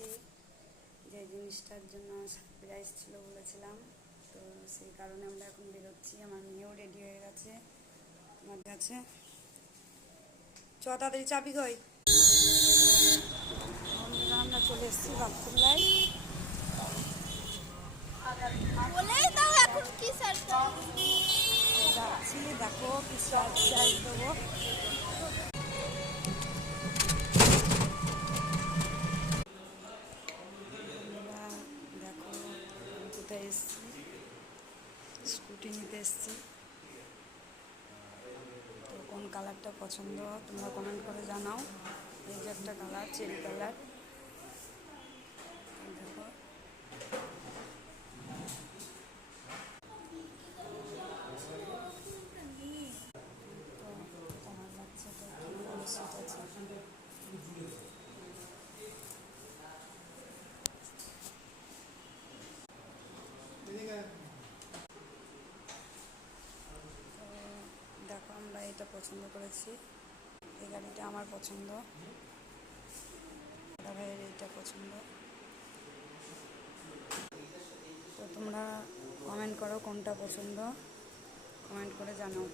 এসেছি, যে জিনিসটার জন্য সারপ্রাইজ ছিল বলেছিলাম, তো সেই কারণে আমরা এখন বেরোচ্ছি। আমার মেয়েও রেডি হয়ে গেছে আমার কাছে। চ তাড়াতাড়ি, চাবি কই? আমরা চলে এসেছি বাথরুমলায়। যাচ্ছি, দেখো কি সারপ্রাইজ দেবো। দেখো কোথায় এসছি, স্কুটি নিতে এসছি। তো কোন কালারটা পছন্দ তোমরা কমেন্ট করে জানাও। এই যে একটা কালার, চেরি কালার। দেখো কেমন লাগছে, তো কেমন সিট আছে। দেখো আমরা এটা পছন্দ করেছি, এই গাড়িটা আমার পছন্দ, দাদা ভাইয়ের এইটা পছন্দ। তো তোমরা কমেন্ট করো কোনটা পছন্দ, কমেন্ট করে জানাও।